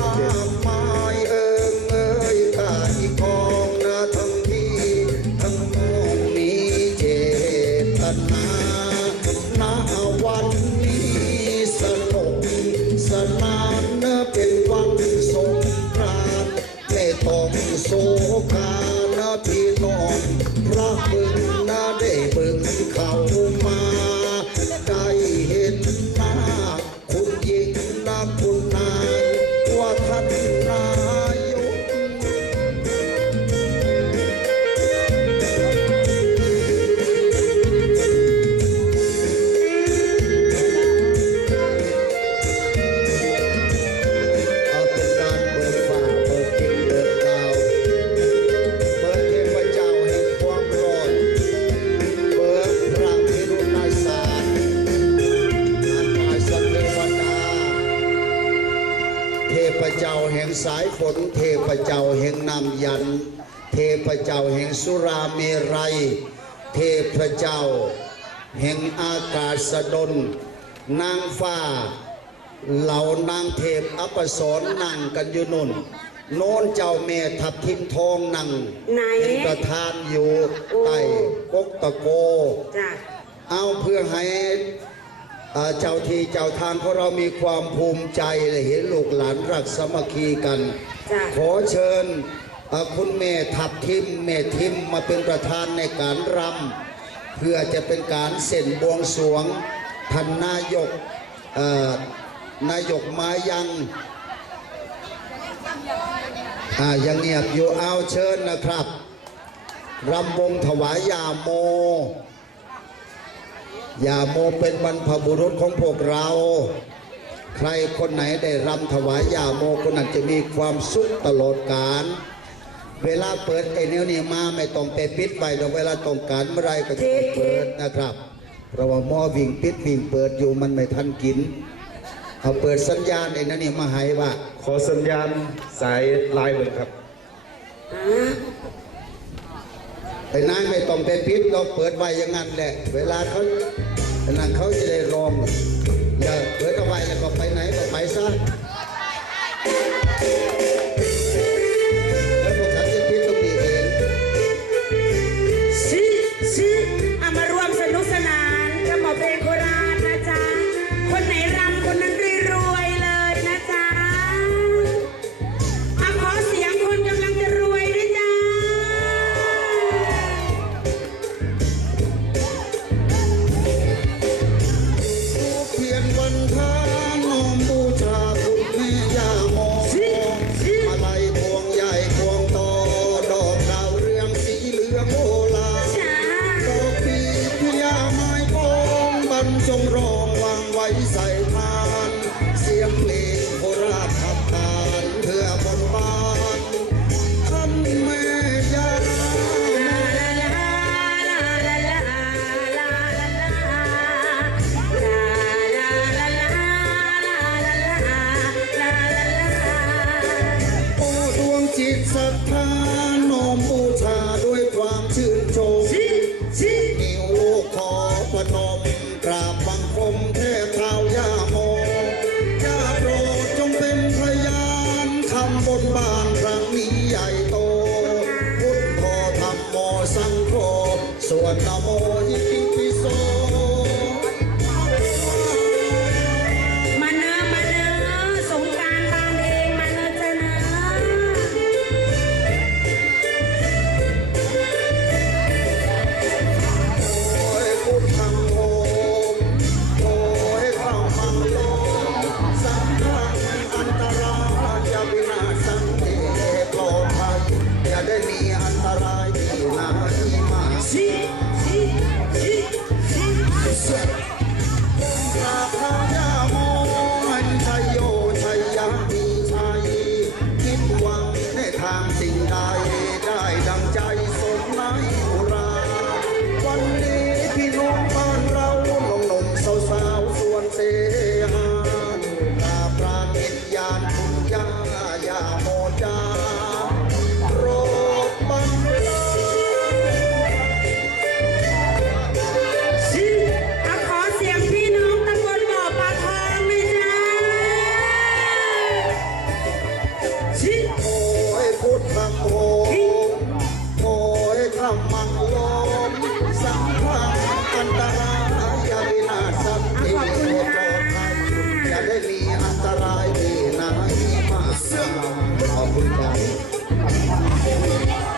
มาาแห่งนำยัน เทพเจ้าแห่งสุราเมรัย เทพเจ้า แห่งอากาศดล นางฟ้า เหล่านางเทพอัปสรนั่งกันอยู่นุ่น โน้นเจ้าแม่ทับทิมทองนั่งไหน เป็นประธานอยู่โอ้ใต้กกตะโก จ้ะ เอาเพื่อให้ เอ่อเจ้าที่เจ้าทางของเรามีความภูมิใจและเห็นลูกหลานรักสามัคคีกันจ้ะขอเชิญเอ่อคุณแม่ทับทิมแม่ทิมมาเป็นประธานในการรำเพื่อจะเป็นการเส้นบวงสรวงท่านนายกเอ่อนายกมายังอ่ายังเงียบอยู่เอาเชิญนะครับรำวงถวายยาโม อย่าโมเป็นบรรพบุรุษของพวกเรา ใครคนไหนได้รำถวายยาโมคนนั้นจะมีความสุขตลอดกาลเวลาเปิดไอ้แนวนี้มาไม่ต้องไปปิดไว้หรอกเวลาต้องการเมื่อไรก็จะไปเปิดนะครับ เพราะว่าหม้อวิ่งปิดวิ่งเปิดอยู่มันไม่ทันกินเอาเปิดสัญญาณไอ้นั่นนี่มาให้ว่า ขอสัญญาณสายลายเลยครับอ่า ไอ้นายไม่ต้องไปปิดเราเปิดไว้อย่างนั้นแหละ เวลาเขาไอ้นั่นเขาจะได้รองอย่าเปิดเอาไว้แล้วก็ไปไหนก็ไปซะ จงรองวางไว้ใส่ มีอันตรายในมาสื่อมขอคุรับ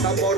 三包。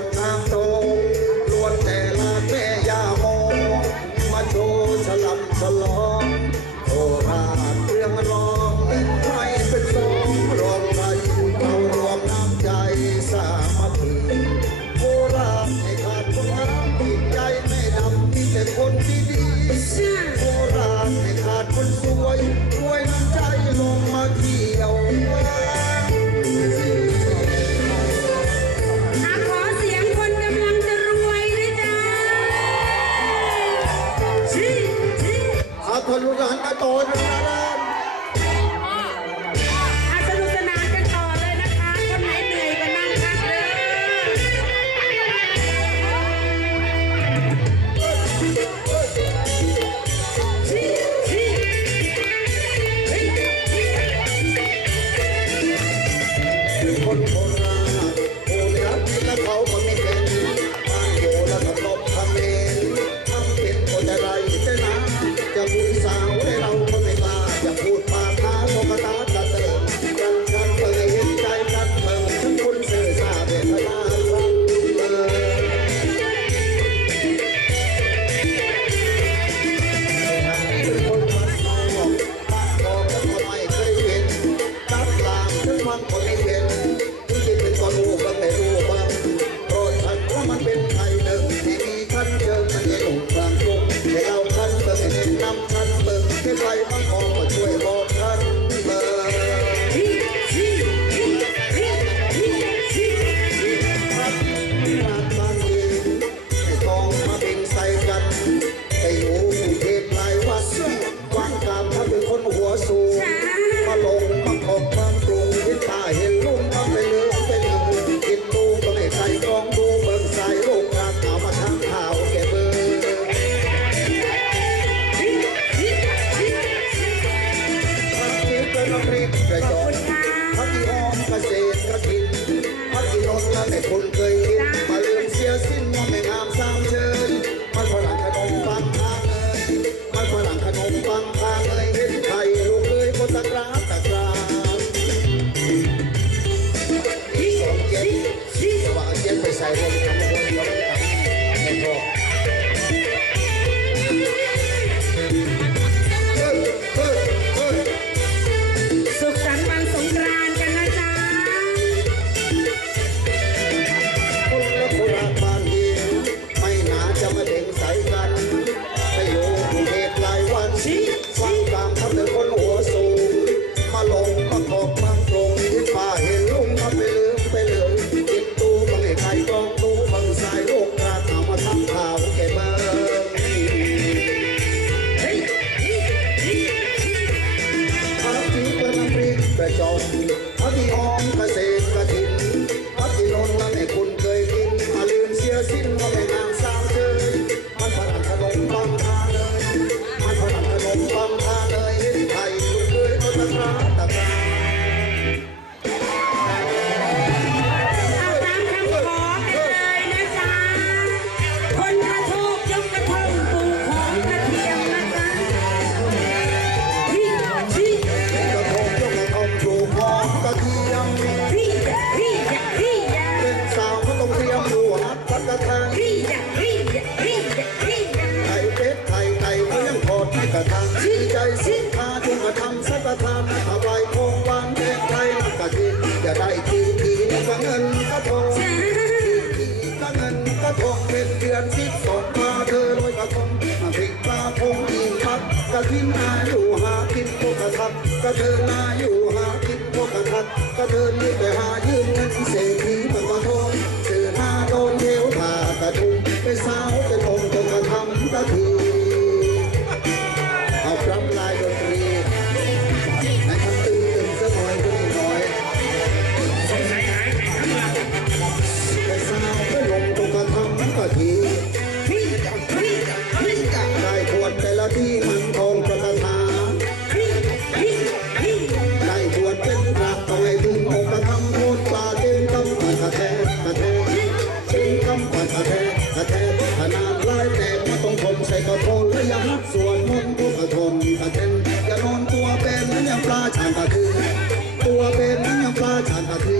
กระทำสิใจสิพาทุกกระทำสักกระทำเอาไว้คงวันแดงไทยนักกะทิจะได้ทีทีก็เงินก็ทองทีทีก็เงินก็ทองเป็นเดือนสิบสองมาเธอรวยกระทงมาพริกปลาพงอีกครับกระทิ้งนาอยู่หากินพวกกระทับกระเธอมาอยู่หากินพวกกระทับกระเธอนี่ไปหายืมเงินเศรษฐีมันก็ทองาชันตาคือตัวเป็นปลาชันตาคือ